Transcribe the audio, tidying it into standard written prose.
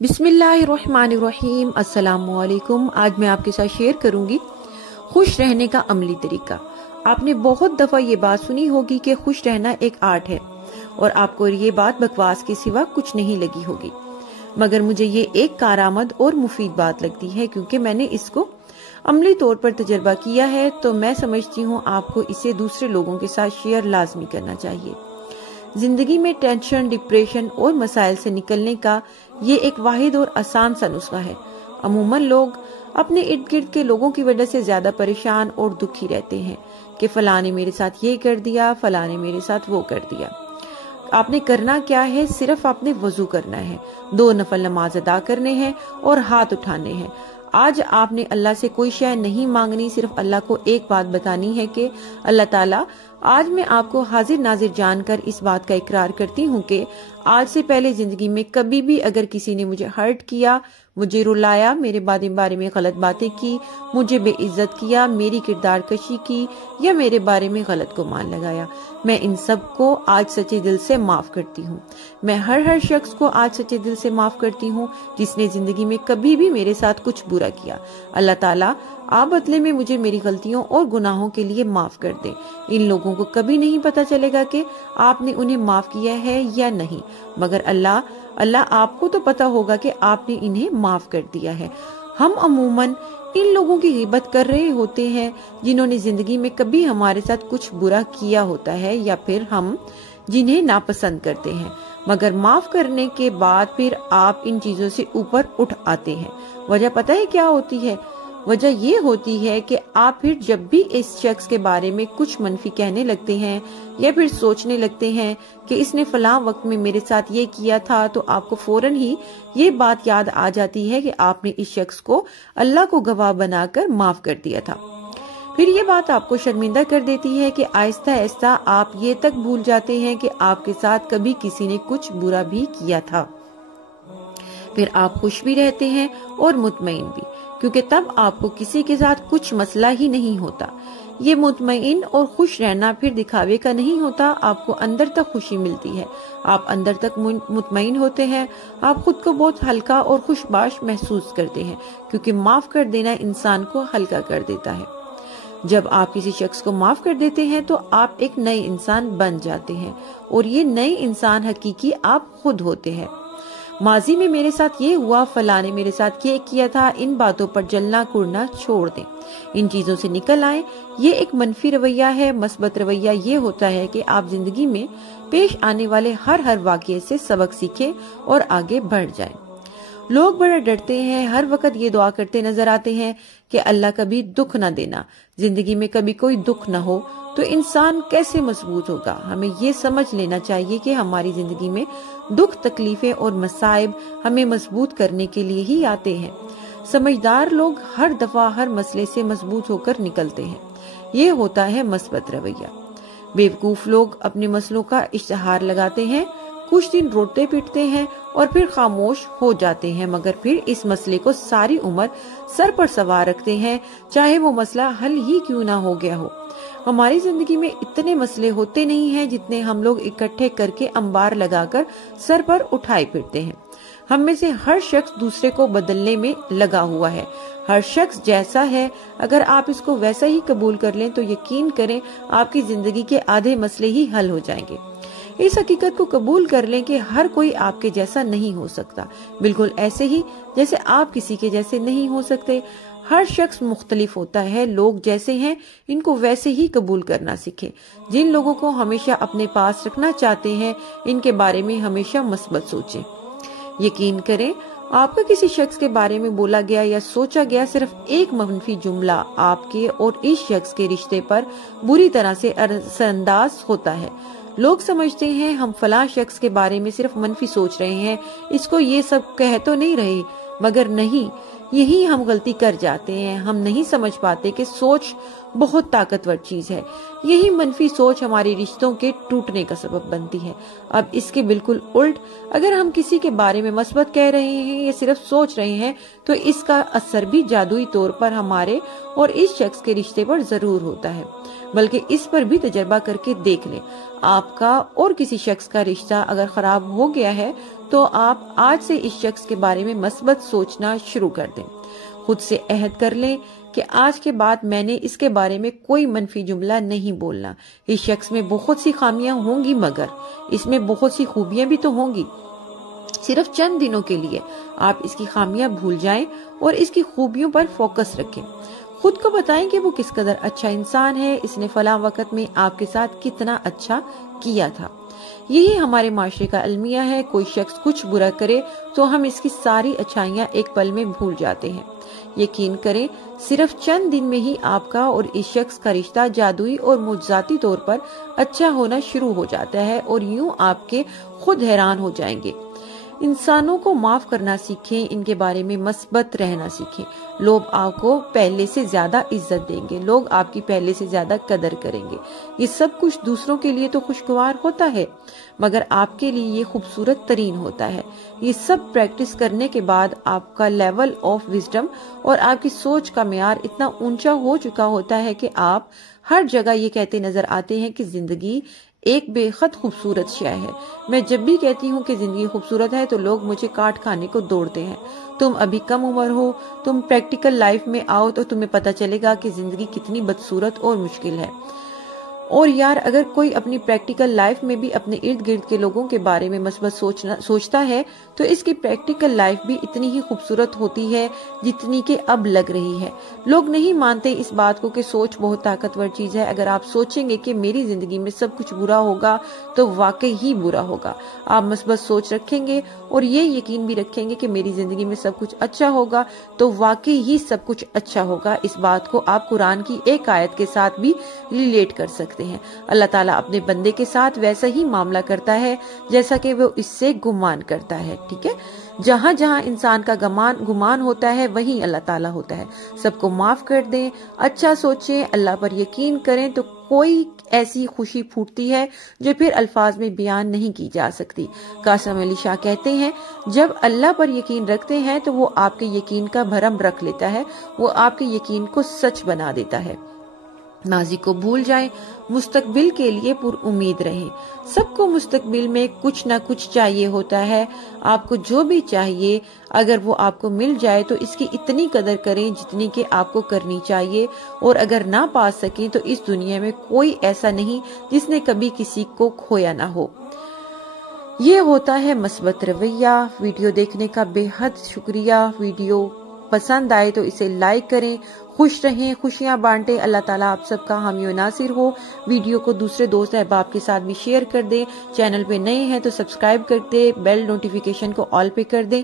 बिस्मिल्लाहिर्रहमानिर्रहीम। अस्सलामुअलैकुम। आज मैं आपके साथ शेयर करूंगी खुश रहने का अमली तरीका। आपने बहुत दफा ये बात सुनी होगी कि खुश रहना एक आर्ट है और आपको ये बात बकवास के सिवा कुछ नहीं लगी होगी, मगर मुझे ये एक कारआमद और मुफीद बात लगती है क्योंकि मैंने इसको अमली तौर पर तजर्बा किया है। तो मैं समझती हूँ आपको इसे दूसरे लोगों के साथ शेयर लाजमी करना चाहिए। जिंदगी में टेंशन, डिप्रेशन और मसाइल से निकलने का ये एक वाहिद और आसान सा नुस्खा है। अमूमन लोग अपने इर्द गिर्द के लोगों की वजह से ज्यादा परेशान और दुखी रहते हैं कि फलां ने मेरे साथ ये कर दिया, फलां ने मेरे साथ वो कर दिया। आपने करना क्या है? सिर्फ आपने वजू करना है, 2 नफल नमाज अदा करने हैं और हाथ उठाने हैं। आज आपने अल्लाह से कोई शय नहीं मांगनी, सिर्फ अल्लाह को एक बात बतानी है कि अल्लाह ताला, आज मैं आपको हाजिर नाजिर जानकर इस बात का इकरार करती हूँ कि आज से पहले जिंदगी में कभी भी अगर किसी ने मुझे हर्ट किया, मुझे रुलाया, मेरे बारे में गलत बातें की, मुझे बेइज्जत किया, मेरी किरदार कशी की या मेरे बारे में गलत गुमान लगाया, मैं इन सब को आज सच्चे दिल से माफ करती हूँ। मैं हर शख्स को आज सच्चे दिल से माफ करती हूँ जिसने जिंदगी में कभी भी मेरे साथ कुछ बुरा किया। अल्लाह ताला, आप बदले में मुझे मेरी गलतियों और गुनाहों के लिए माफ कर दे। इन लोगों को कभी नहीं पता चलेगा कि आपने उन्हें माफ किया है या नहीं, मगर अल्लाह आपको तो पता होगा कि आपने इन्हें माफ कर दिया है। हम अमूमन इन लोगों की गिबत कर रहे होते हैं जिन्होंने जिंदगी में कभी हमारे साथ कुछ बुरा किया होता है या फिर हम जिन्हें नापसंद करते हैं, मगर माफ करने के बाद फिर आप इन चीजों से ऊपर उठ आते हैं। वजह पता है क्या होती है? वजह ये होती है कि आप फिर जब भी इस शख्स के बारे में कुछ मनफी कहने लगते हैं या फिर सोचने लगते हैं कि इसने फलां वक्त में मेरे साथ ये किया था, तो आपको फौरन ही ये बात याद आ जाती है कि आपने इस शख्स को अल्लाह को गवाह बनाकर माफ कर दिया था। फिर ये बात आपको शर्मिंदा कर देती है कि आहिस्ता आहिस्ता आप ये तक भूल जाते हैं कि आपके साथ कभी किसी ने कुछ बुरा भी किया था। फिर आप खुश भी रहते हैं और मुतमईन भी, क्योंकि तब आपको किसी के साथ कुछ मसला ही नहीं होता। ये मुतमईन और खुश रहना फिर दिखावे का नहीं होता, आपको अंदर तक खुशी मिलती है, आप अंदर तक मुतमईन होते हैं, आप खुद को बहुत हल्का और खुशबाश महसूस करते हैं, क्योंकि माफ कर देना इंसान को हल्का कर देता है। जब आप किसी शख्स को माफ कर देते हैं तो आप एक नए इंसान बन जाते हैं और ये नए इंसान हकीकी आप खुद होते हैं। माजी में मेरे साथ ये हुआ, फलां ने मेरे साथ ये किया था, इन बातों पर जलना कुड़ना छोड़ दें, इन चीजों से निकल आए। ये एक मनफी रवैया है। मस्बत रवैया ये होता है कि आप जिंदगी में पेश आने वाले हर वाक़ये से सबक सीखें और आगे बढ़ जाएं। लोग बड़ा डरते हैं, हर वक्त ये दुआ करते नजर आते हैं कि अल्लाह कभी दुख न देना, जिंदगी में कभी कोई दुख न हो, तो इंसान कैसे मजबूत होगा। हमें ये समझ लेना चाहिए कि हमारी जिंदगी में दुख, तकलीफें और मसाइब हमें मजबूत करने के लिए ही आते हैं। समझदार लोग हर दफा हर मसले से मजबूत होकर निकलते हैं। ये होता है मस्बत रवैया। बेवकूफ लोग अपने मसलों का इश्तिहार लगाते हैं, कुछ दिन रोते पीटते हैं और फिर खामोश हो जाते हैं, मगर फिर इस मसले को सारी उम्र सर पर सवार रखते हैं, चाहे वो मसला हल ही क्यों ना हो गया हो। हमारी जिंदगी में इतने मसले होते नहीं हैं जितने हम लोग इकट्ठे करके अंबार लगाकर सर पर उठाए फिरते हैं। हम में से हर शख्स दूसरे को बदलने में लगा हुआ है। हर शख्स जैसा है, अगर आप इसको वैसा ही कबूल कर लें तो यकीन करें आपकी जिंदगी के आधे मसले ही हल हो जाएंगे। इस हकीकत को कबूल कर लें कि हर कोई आपके जैसा नहीं हो सकता, बिल्कुल ऐसे ही जैसे आप किसी के जैसे नहीं हो सकते। हर शख्स मुख्तलिफ होता है। लोग जैसे हैं इनको वैसे ही कबूल करना सीखें। जिन लोगों को हमेशा अपने पास रखना चाहते हैं, इनके बारे में हमेशा मस्बत सोचें। यकीन करें, आपका किसी शख्स के बारे में बोला गया या सोचा गया सिर्फ एक मनफी जुमला आपके और इस शख्स के रिश्ते पर बुरी तरह से असरअंदाज होता है। लोग समझते हैं हम फलां शख्स के बारे में सिर्फ मनफी सोच रहे हैं, इसको ये सब कह तो नहीं रहे, मगर नहीं, यही हम गलती कर जाते हैं। हम नहीं समझ पाते कि सोच بہت طاقتور چیز ہے۔ یہی منفی سوچ ہمارے رشتوں کے ٹوٹنے کا سبب بنتی ہے۔ اب اس کے بالکل الٹ، اگر ہم کسی کے بارے میں مثبت کہہ رہے ہیں یا صرف سوچ رہے ہیں تو اس کا اثر بھی جادوئی طور پر ہمارے اور اس شخص کے رشتے پر ضرور ہوتا ہے۔ بلکہ اس پر بھی تجربہ کر کے دیکھ لیں، آپ کا اور کسی شخص کا رشتہ اگر خراب ہو گیا ہے تو آپ آج سے اس شخص کے بارے میں مثبت سوچنا شروع کر دیں۔ خود سے عہد کر لیں کہ آج کے بعد میں نے اس کے بارے میں کوئی منفی جملہ نہیں بولنا۔ اس شخص میں بہت سی خامیاں ہوں گی مگر اس میں بہت سی خوبیاں بھی تو ہوں گی۔ صرف چند دنوں کے لیے آپ اس کی خامیاں بھول جائیں اور اس کی خوبیوں پر فوکس رکھیں۔ خود کو بتائیں کہ وہ کس قدر اچھا انسان ہے، اس نے فلاں وقت میں آپ کے ساتھ کتنا اچھا کیا تھا۔ یہی ہمارے معاشرے کا المیہ ہے، کوئی شخص کچھ برا کرے تو ہم اس کی ساری اچھائیاں ایک پل میں بھول جاتے ہیں۔ یقین کریں، صرف چند دن میں ہی آپ کا اور اس شخص کا رشتہ جادوئی اور معجزاتی طور پر اچھا ہونا شروع ہو جاتا ہے اور یوں آپ کے خود حیران ہو جائیں گے۔ انسانوں کو معاف کرنا سیکھیں، ان کے بارے میں مثبت رہنا سیکھیں۔ لوگ آپ کو پہلے سے زیادہ عزت دیں گے، لوگ آپ کی پہلے سے زیادہ قدر کریں گے۔ یہ سب کچھ دوسروں کے لیے تو خوشگوار ہوتا ہے مگر آپ کے لیے یہ خوبصورت ترین ہوتا ہے۔ یہ سب پریکٹس کرنے کے بعد آپ کا لیول آف وزڈم اور آپ کی سوچ کا معیار اتنا اونچا ہو چکا ہوتا ہے کہ آپ ہر جگہ یہ کہتے نظر آتے ہیں کہ زندگی ایک بے حد خوبصورت شے ہے۔ میں جب بھی کہتی ہوں کہ زندگی خوبصورت ہے تو لوگ مجھے کاٹ کھانے کو دوڑتے ہیں۔ تم ابھی کم عمر ہو، تم پریکٹیکل لائف میں آؤ تو تمہیں پتہ چلے گا کہ زندگی کتنی بدصورت اور مشکل ہے۔ اور یار، اگر کوئی اپنی پریکٹیکل لائف میں بھی اپنے ارد گرد کے لوگوں کے بارے میں مثبت سوچتا ہے تو اس کی پریکٹیکل لائف بھی اتنی ہی خوبصورت ہوتی ہے جتنی کہ اب لگ رہی ہے۔ لوگ نہیں مانتے اس بات کو کہ سوچ بہت طاقتور چیز ہے۔ اگر آپ سوچیں گے کہ میری زندگی میں سب کچھ برا ہوگا تو واقعی ہی برا ہوگا۔ آپ مثبت سوچ رکھیں گے اور یہ یقین بھی رکھیں گے کہ میری زندگی میں سب کچھ اچھا ہوگا تو واقعی ہی سب کچھ اچھا ہوگا۔ اس بات کو آپ قرآن کی ایک آیت کے ساتھ بھی ریلیٹ کر سکتے ہیں۔ اللہ تعالیٰ اپنے بندے کے ساتھ ویسا ہی معاملہ کرتا ہے جیسا کہ وہ اس سے گمان کرتا ہے۔ ٹھیک ہے، جہاں جہاں انسان کا گمان ہوتا ہے وہیں اللہ تعالیٰ ہوتا ہے۔ سب کو معاف کر دیں، اچھا سوچیں، اللہ پر یقین کریں تو کوئی ایسی خوشی پھوٹتی ہے جو پھر الفاظ میں بیان نہیں کی جا سکتی۔ قاسم علی شاہ کہتے ہیں، جب اللہ پر یقین رکھتے ہیں تو وہ آپ کے یقین کا بھرم رکھ لیتا ہے، وہ آپ کے یقین کو سچ بنا دیتا ہے۔ ماضی کو بھول جائیں، مستقبل کے لیے پر امید رہیں۔ سب کو مستقبل میں کچھ نہ کچھ چاہیے ہوتا ہے۔ آپ کو جو بھی چاہیے اگر وہ آپ کو مل جائے تو اس کی اتنی قدر کریں جتنی کہ آپ کو کرنی چاہیے، اور اگر نہ پا سکیں تو اس دنیا میں کوئی ایسا نہیں جس نے کبھی کسی کو کھویا نہ ہو۔ یہ ہوتا ہے مثبت رویہ۔ ویڈیو دیکھنے کا بے حد شکریہ۔ ویڈیو پسند آئے تو اسے لائک کریں۔ خوش رہیں، خوشیاں بانٹیں۔ اللہ تعالیٰ آپ سب کا حامی و ناصر ہو۔ ویڈیو کو دوسرے دوست احباب کے ساتھ بھی شیئر کر دیں۔ چینل پہ نئے ہیں تو سبسکرائب کر دیں، بیل نوٹیفیکیشن کو آل پہ کر دیں۔